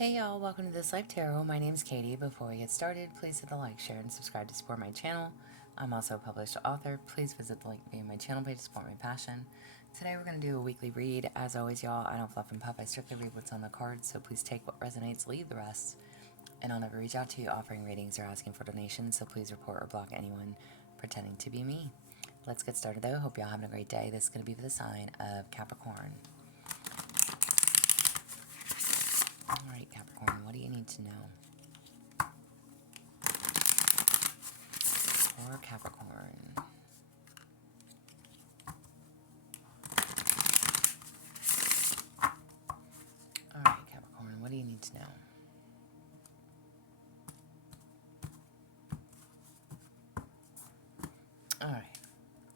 Hey y'all, welcome to This Life Tarot. My name's Katie. Before we get started, please hit the like, share, and subscribe to support my channel. I'm also a published author. Please visit the link via my channel page to support my passion. Today we're going to do a weekly read. As always, y'all, I don't fluff and puff. I strictly read what's on the cards, so please take what resonates, leave the rest. And I'll never reach out to you offering readings or asking for donations, so please report or block anyone pretending to be me. Let's get started though. Hope y'all having a great day. This is going to be for the sign of Capricorn. Alright, Capricorn, what do you need to know? For Capricorn. Alright, Capricorn, what do you need to know? Alright,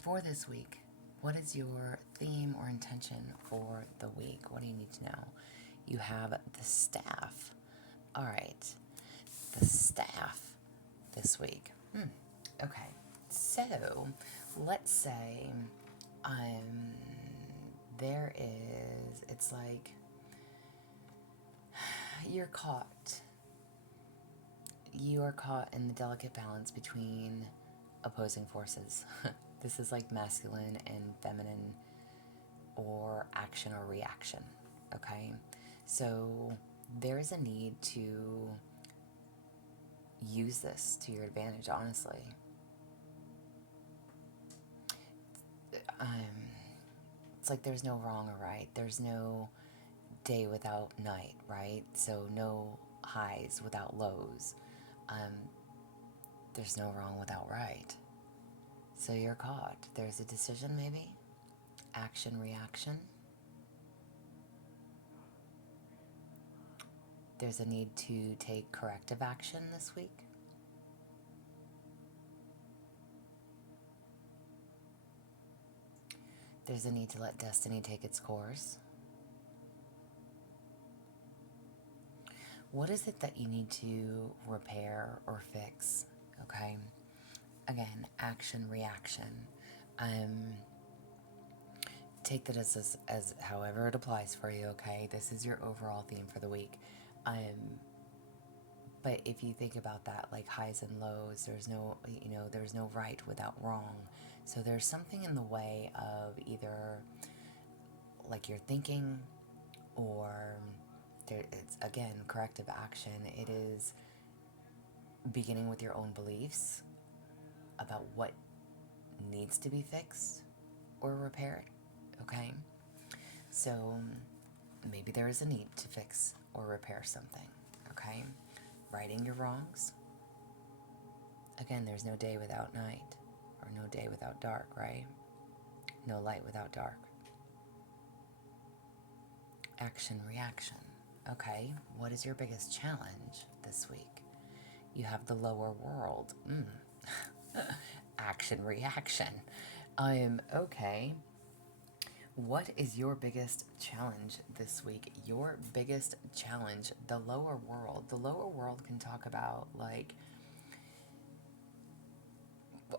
for this week, what is your theme or intention for the week? What do you need to know? You have the staff. Alright, the staff this week. Okay, so let's say it's like you're caught. You are caught in the delicate balance between opposing forces. This is like masculine and feminine, or action or reaction, okay? So there is a need to use this to your advantage, honestly. It's like there's no wrong or right. There's no day without night, right? So no highs without lows. There's no wrong without right. So you're caught. There's a decision, maybe? Action, reaction. There's a need to take corrective action this week. There's a need to let destiny take its course. What is it that you need to repair or fix? Okay? Again, action, reaction. Take that as however it applies for you, okay? This is your overall theme for the week. But if you think about that, like highs and lows, there's no right without wrong. So there's something in the way of either like your thinking, or it's, again, corrective action. It is beginning with your own beliefs about what needs to be fixed or repaired, okay? So maybe there is a need to fix or repair something, okay? Righting your wrongs. Again, there's no day without night, or no day without dark, right? No light without dark. Action, reaction. Okay, what is your biggest challenge this week? You have the lower world. Action, reaction. Okay. What is your biggest challenge this week? Your biggest challenge, the lower world. The lower world can talk about, like,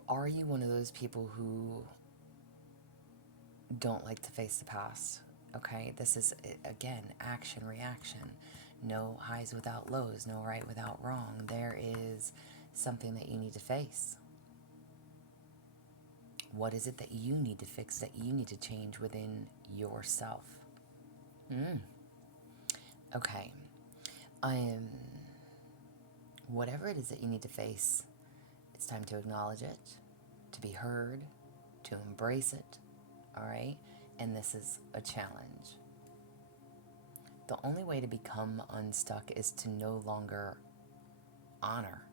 are you one of those people who don't like to face the past? Okay, this is, again, action, reaction. No highs without lows, no right without wrong. There is something that you need to face. What is it that you need to fix, that you need to change within yourself? Okay. Whatever it is that you need to face, it's time to acknowledge it, to be heard, to embrace it, all right? And this is a challenge. The only way to become unstuck is to no longer honor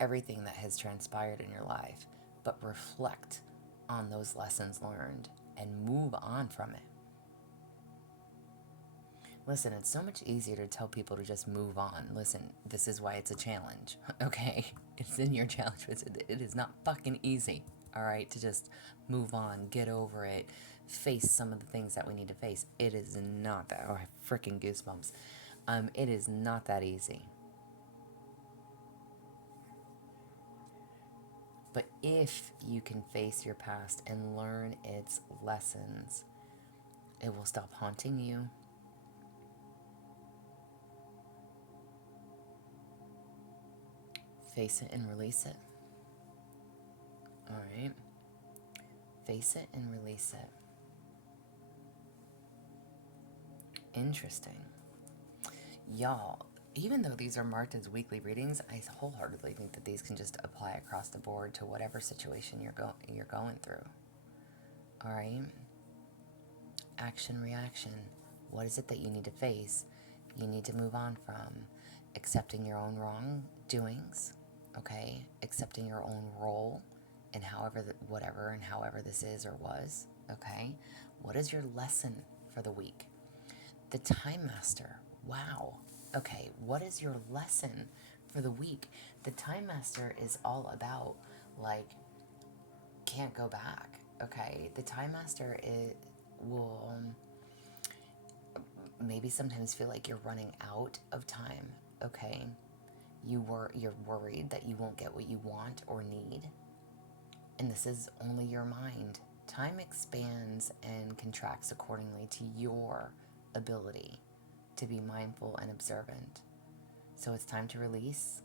everything that has transpired in your life, but reflect on those lessons learned and move on from it. Listen, it's so much easier to tell people to just move on. Listen, this is why it's a challenge, okay? It's in your challenge. It is not fucking easy, all right, to just move on, get over it, face some of the things that we need to face. It is not that. Oh, I have freaking goosebumps. It is not that easy. But if you can face your past and learn its lessons, it will stop haunting you. Face it and release it. All right. Face it and release it. Interesting. Y'all, even though these are marked as weekly readings, I wholeheartedly think that these can just apply across the board to whatever situation you're going through. All right? Action, reaction. What is it that you need to face? You need to move on from accepting your own wrongdoings, okay? Accepting your own role in however this is or was, okay? What is your lesson for the week? The Time Master. Wow. Okay, what is your lesson for the week? The Time Master is all about, like, can't go back, okay? The Time Master will maybe sometimes feel like you're running out of time, okay? You're worried that you won't get what you want or need, and this is only your mind. Time expands and contracts accordingly to your ability to be mindful and observant. So it's time to release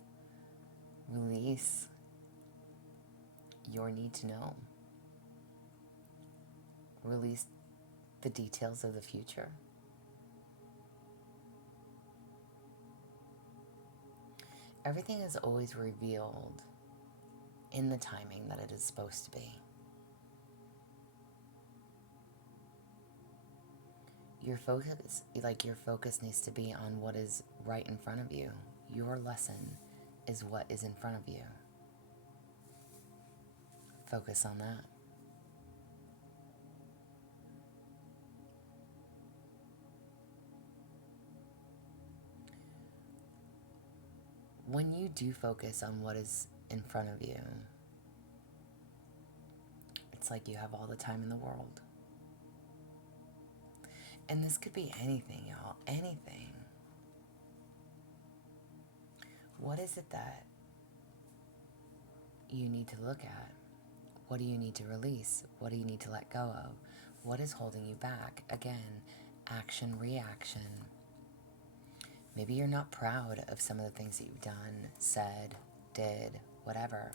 your need to know. Release the details of the future. Everything is always revealed in the timing that it is supposed to be. Your focus needs to be on what is right in front of you. Your lesson is what is in front of you. Focus on that. When you do focus on what is in front of you, it's like you have all the time in the world. And this could be anything, y'all. Anything. What is it that you need to look at? What do you need to release? What do you need to let go of? What is holding you back? Again, action, reaction. Maybe you're not proud of some of the things that you've done, said, did, whatever.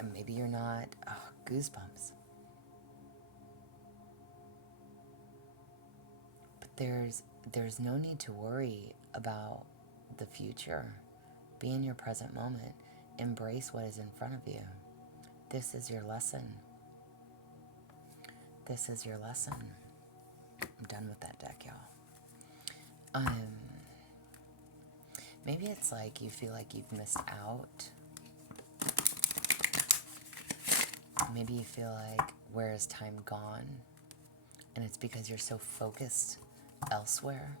And maybe you're not, goosebumps. But there's no need to worry about the future. Be in your present moment. Embrace what is in front of you. This is your lesson. This is your lesson. I'm done with that deck, y'all. Maybe it's like you feel like you've missed out. Maybe you feel like, where is time gone? And it's because you're so focused elsewhere.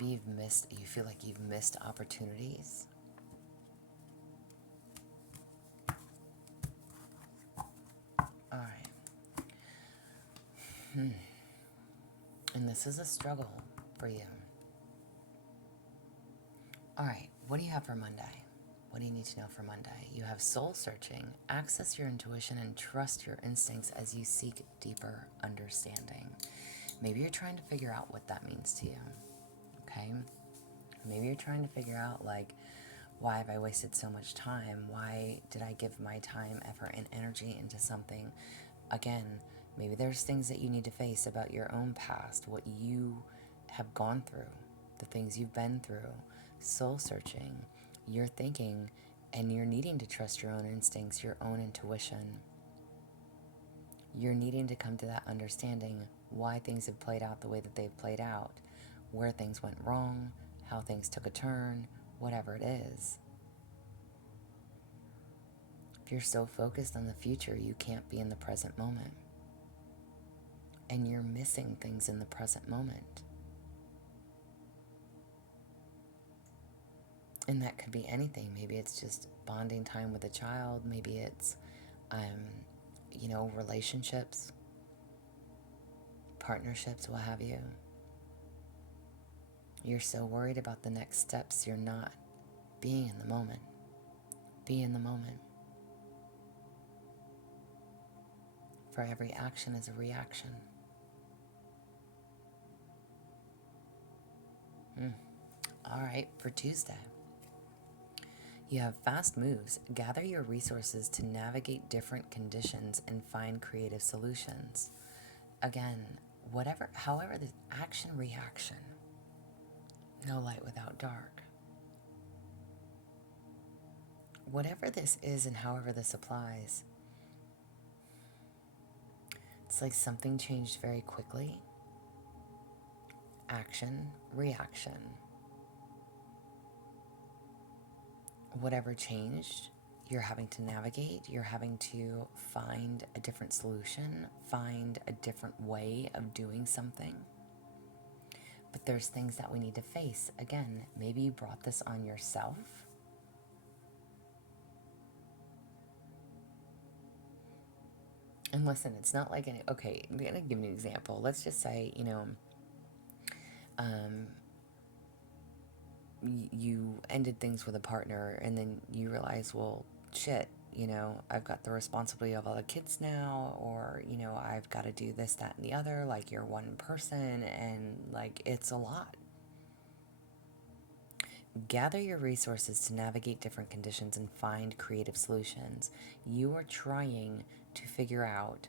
Maybe you feel like you've missed opportunities. All right. And this is a struggle for you. All right, what do you have for Monday? What do you need to know for Monday? You have soul searching. Access your intuition and trust your instincts as you seek deeper understanding. Maybe you're trying to figure out what that means to you. Okay? Maybe you're trying to figure out, like, why have I wasted so much time? Why did I give my time, effort, and energy into something? Again, maybe there's things that you need to face about your own past, what you have gone through, the things you've been through. Soul searching, you're thinking, and you're needing to trust your own instincts, your own intuition. You're needing to come to that understanding why things have played out the way that they've played out, where things went wrong, how things took a turn, whatever it is. If you're so focused on the future, you can't be in the present moment. And you're missing things in the present moment. And that could be anything. Maybe it's just bonding time with a child. Maybe it's, relationships, partnerships, what have you. You're so worried about the next steps, you're not being in the moment. Be in the moment. For every action is a reaction. All right, for Tuesday. You have fast moves. Gather your resources to navigate different conditions and find creative solutions. Again, however, the action reaction. No light without dark. Whatever this is and however this applies, it's like something changed very quickly. Action, reaction. Whatever changed, you're having to navigate, you're having to find a different solution, find a different way of doing something. But there's things that we need to face. Again, maybe you brought this on yourself. And listen, it's not like, okay, I'm going to give you an example. Let's just say, you ended things with a partner and then you realize, well, shit, I've got the responsibility of all the kids now, or, I've got to do this, that, and the other. Like, you're one person and, like, it's a lot. Gather your resources to navigate different conditions and find creative solutions. You are trying to figure out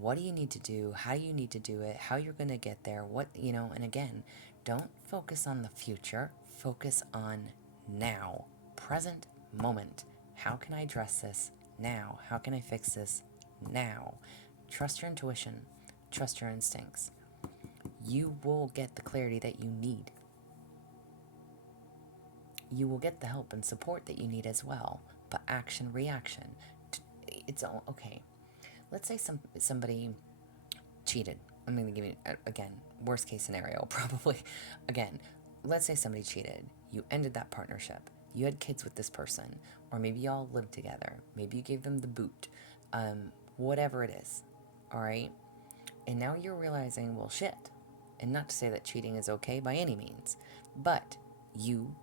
what do you need to do, how you need to do it, how you're going to get there, and again, don't focus on the future, focus on now, present moment. How can I address this now? How can I fix this now? Trust your intuition, trust your instincts. You will get the clarity that you need. You will get the help and support that you need as well. But action, reaction, it's all okay. Let's say somebody cheated. I'm going to give you, again, worst case scenario, probably. Again, let's say somebody cheated. You ended that partnership. You had kids with this person. Or maybe y'all lived together. Maybe you gave them the boot. Whatever it is. All right? And now you're realizing, well, shit. And not to say that cheating is okay by any means. But you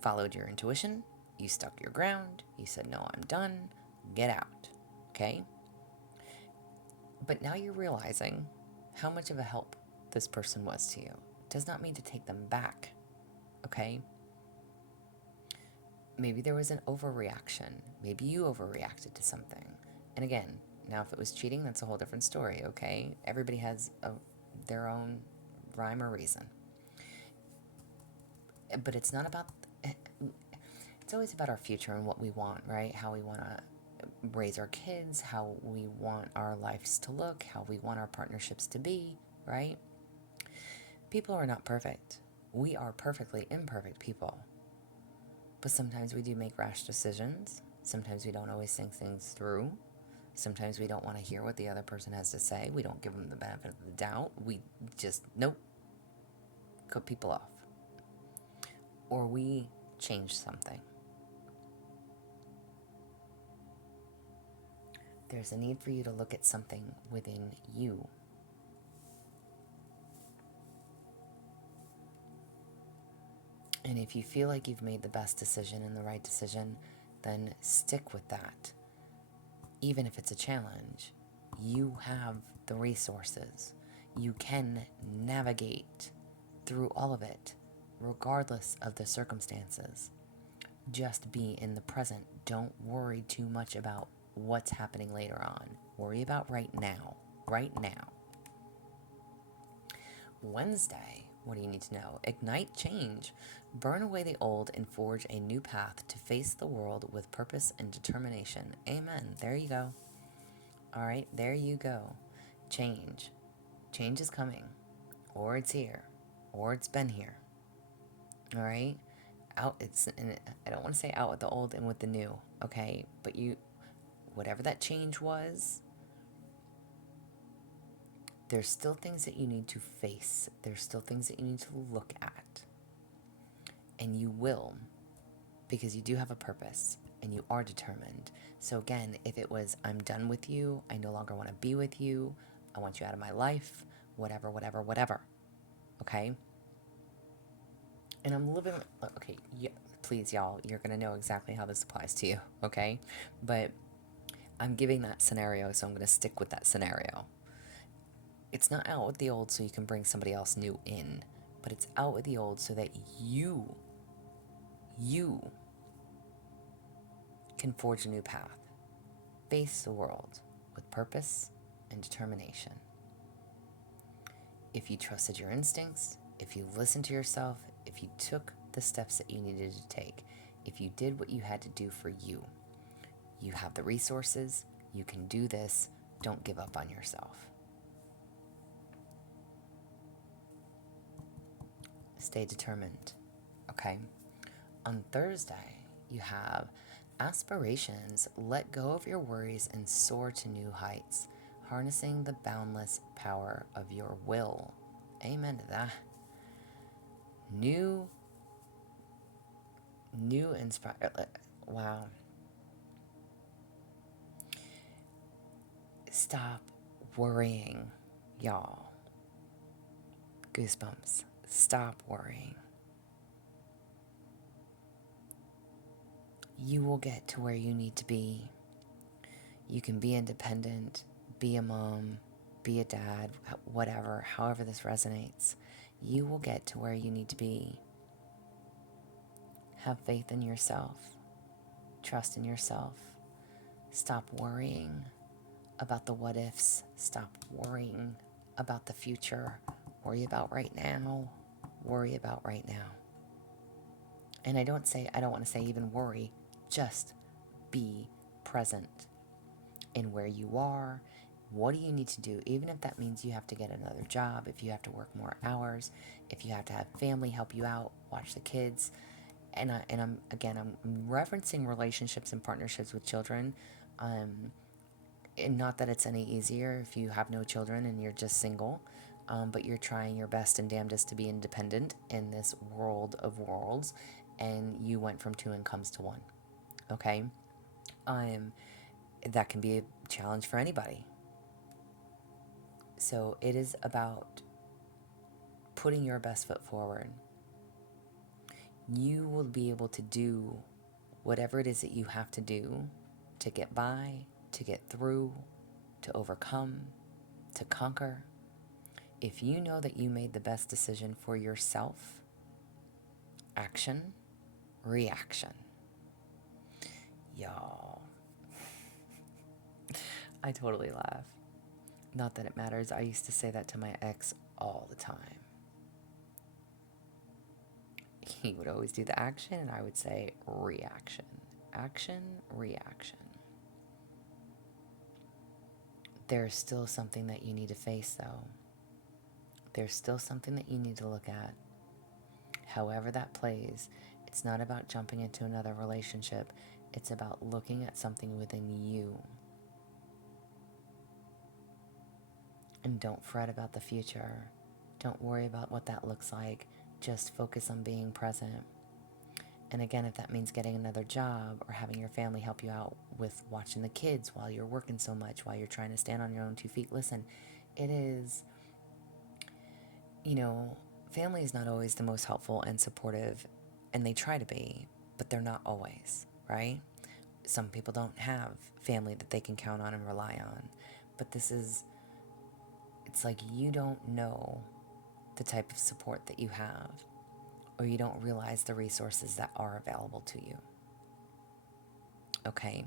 followed your intuition. You stuck your ground. You said, no, I'm done. Get out. Okay? But now you're realizing how much of a help this person was to you. It does not mean to take them back, okay? Maybe there was an overreaction. Maybe you overreacted to something. And again, now if it was cheating, that's a whole different story, okay? Everybody has their own rhyme or reason. But it's not about... It's always about our future and what we want, right? How we want to raise our kids, how we want our lives to look, how we want our partnerships to be, right? People are not perfect. We are perfectly imperfect people. But sometimes we do make rash decisions. Sometimes we don't always think things through. Sometimes we don't want to hear what the other person has to say. We don't give them the benefit of the doubt. We just, nope, cut people off. Or we change something. There's a need for you to look at something within you. And if you feel like you've made the best decision and the right decision, then stick with that. Even if it's a challenge, you have the resources. You can navigate through all of it, regardless of the circumstances. Just be in the present. Don't worry too much about what's happening later on. Worry about right now. Right now. Wednesday, what do you need to know? Ignite change. Burn away the old and forge a new path to face the world with purpose and determination. Amen. There you go. All right, there you go. Change. Change is coming. Or it's here. Or it's been here. All right? I don't want to say out with the old and with the new, okay? But whatever that change was, there's still things that you need to face. There's still things that you need to look at. And you will, because you do have a purpose and you are determined. So again, if it was, I'm done with you, I no longer want to be with you, I want you out of my life, whatever, okay? And I'm living, okay, yeah, please, y'all, you're going to know exactly how this applies to you, okay? But I'm giving that scenario, so I'm going to stick with that scenario. It's not out with the old so you can bring somebody else new in, but it's out with the old so that you can forge a new path, face the world with purpose and determination. If you trusted your instincts, if you listened to yourself, if you took the steps that you needed to take, if you did what you had to do for you, you have the resources, you can do this, don't give up on yourself. Stay determined, okay? On Thursday, you have aspirations. Let go of your worries and soar to new heights, harnessing the boundless power of your will. Amen to that. New inspire. Wow. Stop worrying, y'all. Goosebumps. Stop worrying. You will get to where you need to be. You can be independent, be a mom, be a dad, whatever, however this resonates. You will get to where you need to be. Have faith in yourself. Trust in yourself. Stop worrying about the what ifs. Stop worrying about the future. Worry about right now. Worry about right now. And I don't want to say even worry, just be present in where you are. What do you need to do? Even if that means you have to get another job, if you have to work more hours, if you have to have family help you out, watch the kids. And I'm referencing relationships and partnerships with children. And not that it's any easier if you have no children and you're just single, but you're trying your best and damnedest to be independent in this world of worlds, and you went from 2 incomes to 1. Okay? That can be a challenge for anybody. So it is about putting your best foot forward. You will be able to do whatever it is that you have to do to get by, to get through, to overcome, to conquer. If you know that you made the best decision for yourself, action, reaction. Y'all. I totally laugh. Not that it matters. I used to say that to my ex all the time. He would always do the action, and I would say reaction. Action, reaction. There's still something that you need to face, though. There's still something that you need to look at. However that plays, it's not about jumping into another relationship. It's about looking at something within you. And don't fret about the future. Don't worry about what that looks like. Just focus on being present. And again, if that means getting another job or having your family help you out with watching the kids while you're working so much, while you're trying to stand on your own 2 feet, listen, it is, family is not always the most helpful and supportive, and they try to be, but they're not always, right? Some people don't have family that they can count on and rely on, but it's like you don't know the type of support that you have, or you don't realize the resources that are available to you. Okay?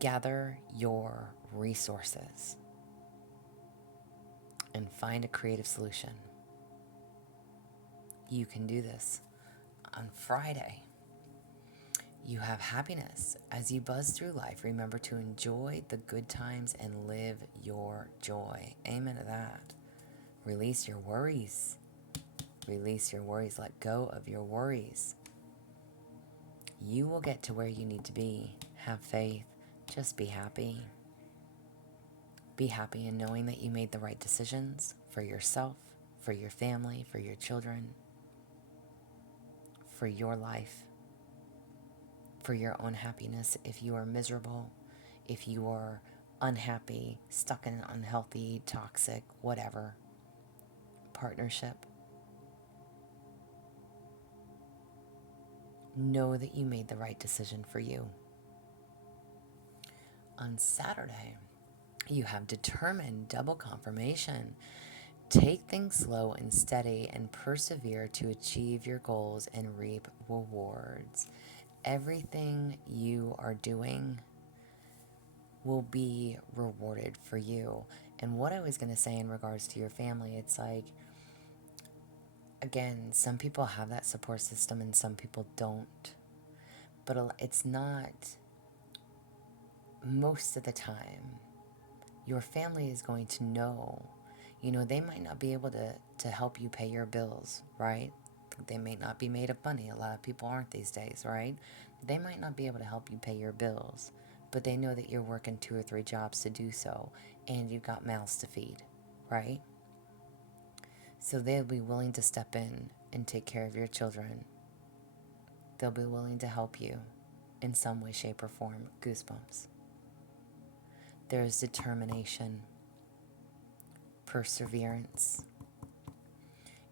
Gather your resources and find a creative solution. You can do this. On Friday, you have happiness. As you buzz through life, remember to enjoy the good times and live your joy. Amen to that. Release your worries. Release your worries. Let go of your worries. You will get to where you need to be. Have faith. Just be happy. Be happy in knowing that you made the right decisions for yourself, for your family, for your children, for your life, for your own happiness. If you are miserable, if you are unhappy, stuck in an unhealthy, toxic, whatever partnership, know that you made the right decision for you. On Saturday, you have determined, double confirmation. Take things slow and steady and persevere to achieve your goals and reap rewards. Everything you are doing will be rewarded for you. And what I was going to say in regards to your family, it's like, again, some people have that support system and some people don't. But it's not most of the time. Your family is going to know. They might not be able to help you pay your bills, right? They may not be made of money. A lot of people aren't these days, right? They might not be able to help you pay your bills, but they know that you're working 2 or 3 jobs to do so, and you've got mouths to feed, right? So they'll be willing to step in and take care of your children. They'll be willing to help you in some way, shape, or form. Goosebumps. There's determination, perseverance.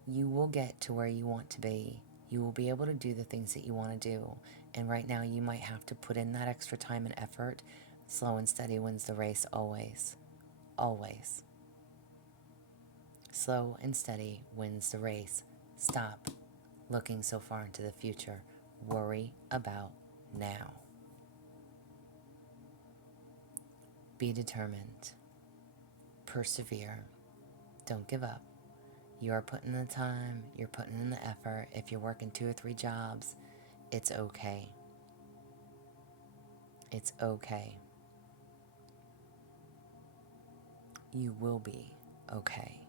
You will get to where you want to be. You will be able to do the things that you want to do. And right now you might have to put in that extra time and effort. Slow and steady wins the race always. Always. Slow and steady wins the race. Stop looking so far into the future. Worry about now. Be determined. Persevere. Don't give up. You are putting in the time, you're putting in the effort. If you're working 2 or 3 jobs, it's okay. It's okay. You will be okay.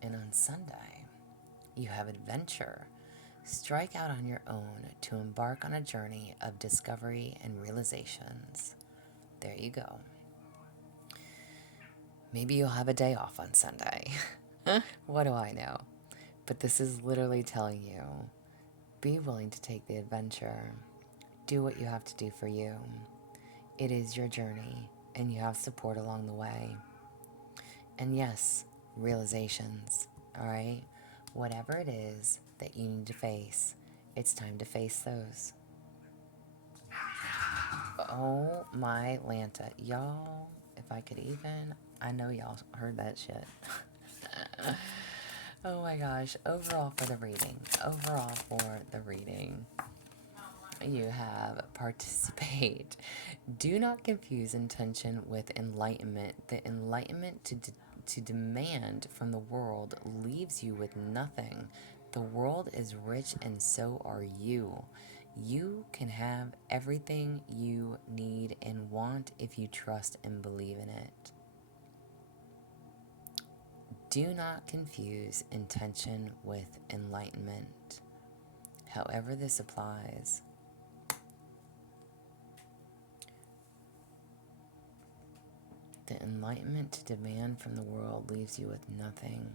And on Sunday, you have adventure. Strike out on your own to embark on a journey of discovery and realizations. There you go. Maybe you'll have a day off on Sunday. What do I know? But this is literally telling you, be willing to take the adventure. Do what you have to do for you. It is your journey, and you have support along the way. And yes, realizations, all right? Whatever it is that you need to face, it's time to face those. Oh my Lanta. Y'all, if I could even, I know y'all heard that shit. Oh my gosh. Overall for the reading, you have participate. Do not confuse intention with enlightenment. The enlightenment to demand from the world leaves you with nothing. The world is rich and so are you. You can have everything you need and want if you trust and believe in it. Do not confuse intention with enlightenment. However this applies. The enlightenment to demand from the world leaves you with nothing.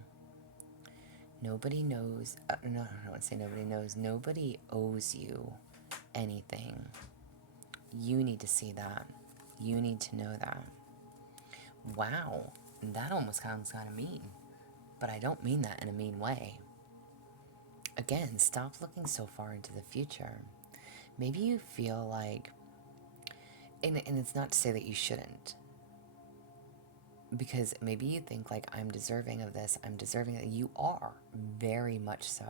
Nobody knows, I don't want to say nobody knows, nobody owes you anything. You need to see that. You need to know that. Wow, that almost sounds kind of mean, but I don't mean that in a mean way. Again, stop looking so far into the future. Maybe you feel like, and it's not to say that you shouldn't, because maybe you think like, I'm deserving of this, I'm deserving of it. You are, very much so.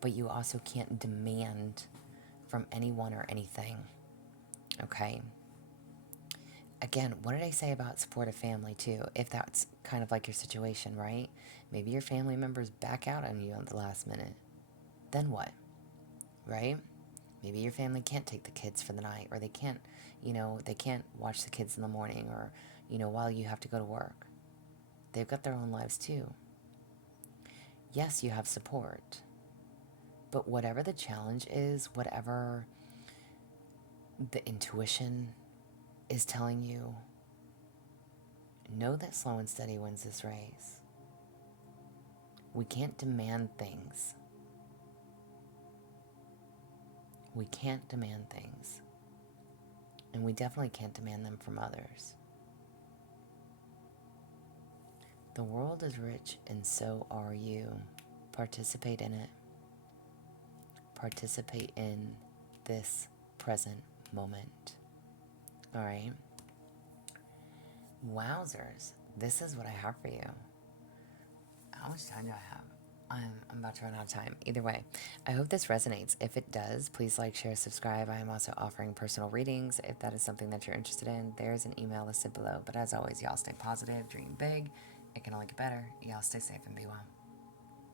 But you also can't demand from anyone or anything, okay? Again, what did I say about supportive family too? If that's kind of like your situation, right? Maybe your family members back out on you at the last minute. Then what, right? Maybe your family can't take the kids for the night, or they can't, they can't watch the kids in the morning, or, while you have to go to work. They've got their own lives too. Yes, you have support. But whatever the challenge is, whatever the intuition is telling you, know that slow and steady wins this race. We can't demand things. We can't demand things. And we definitely can't demand them from others. The world is rich and so are you. Participate in it. Participate in this present moment. All right. Wowzers. This is what I have for you. How much time do I have? I'm about to run out of time. Either way, I hope this resonates. If it does, please like, share, subscribe. I am also offering personal readings. If that is something that you're interested in, there's an email listed below. But as always, y'all stay positive, dream big. It can only get better. Y'all stay safe and be well.